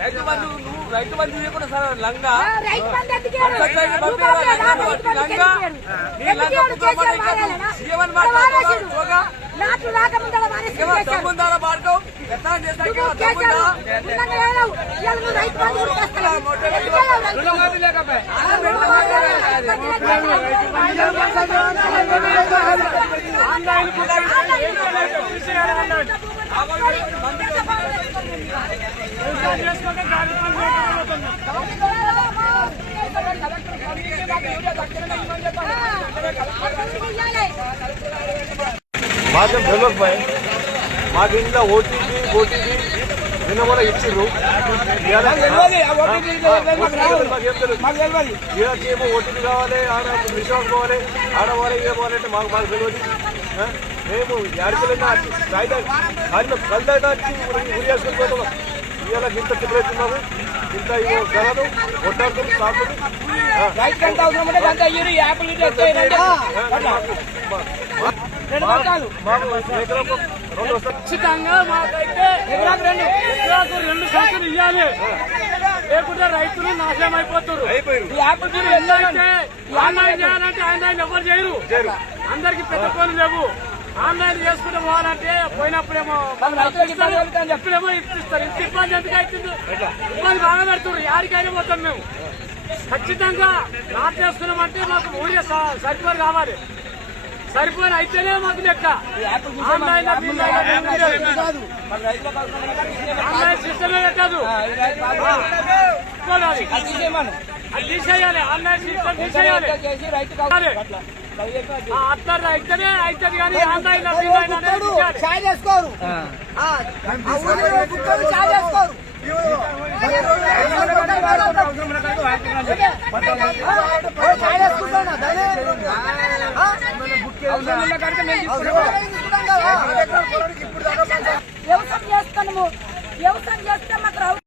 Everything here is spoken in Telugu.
రైతు బంధు ఇవ్వకుండా సార్ లంగా సంబంధాల మార్గం ఎట్లా మాకు తెలియకపోయి మాకు ఇంట్లో ఓటీపీ నిన్న కూడా ఇచ్చిర్రు ఏమో ఓటీపీ కావాలి ఆడ రిసార్ట్ పోవాలి ఆడవాలి ఏ పోవాలంటే మాకు తెలియదు మేము యాడికెళ్ళినా కలిదా ఉరి వేసుకుని పోతాం ఇవాళ ఇంత తిప్పుతున్నాము ఇంత ధరలు కొట్టాడుతుంది సాకులు ఖచ్చితంగా మాకైతే ఎకరాకు 2 సంచులు ఇవ్వాలి, లేకుంటే రైతులు నాశనం అయిపోతారు. ఆన్లైన్ చేయాలంటే ఆన్లైన్ ఎవరు చేయరు, అందరికి పెద్ద పనులు లేవు. ఆన్లైన్ చేసుకుంటే పోవాలంటే పోయినప్పుడేమో ఎప్పుడేమో ఇప్పిస్తారు. ఇంత ఇబ్బంది ఎందుకు అవుతుంది? ఇబ్బంది బాగా పెడుతున్నారు. యాడికైనా పోతాం మేము. ఖచ్చితంగా నాటు చేసుకున్నామంటే మాకు ఊరిగా సరిపోరు కావాలి. సరిపోయిన అయితేనే మాకు లెక్క. ఆన్లైన్ సిస్టమే పెట్టదు, అది తీసేయాలి. ఆన్లైన్ సిస్టమ్ తీసేయాలి. అట్లా అయితేనే అవుతుంది కానీ ఆన్లైన్ చేసుకోరు. వ్యవసాయం చేస్తున్నాము. వ్యవసాయం చేస్తే మాకు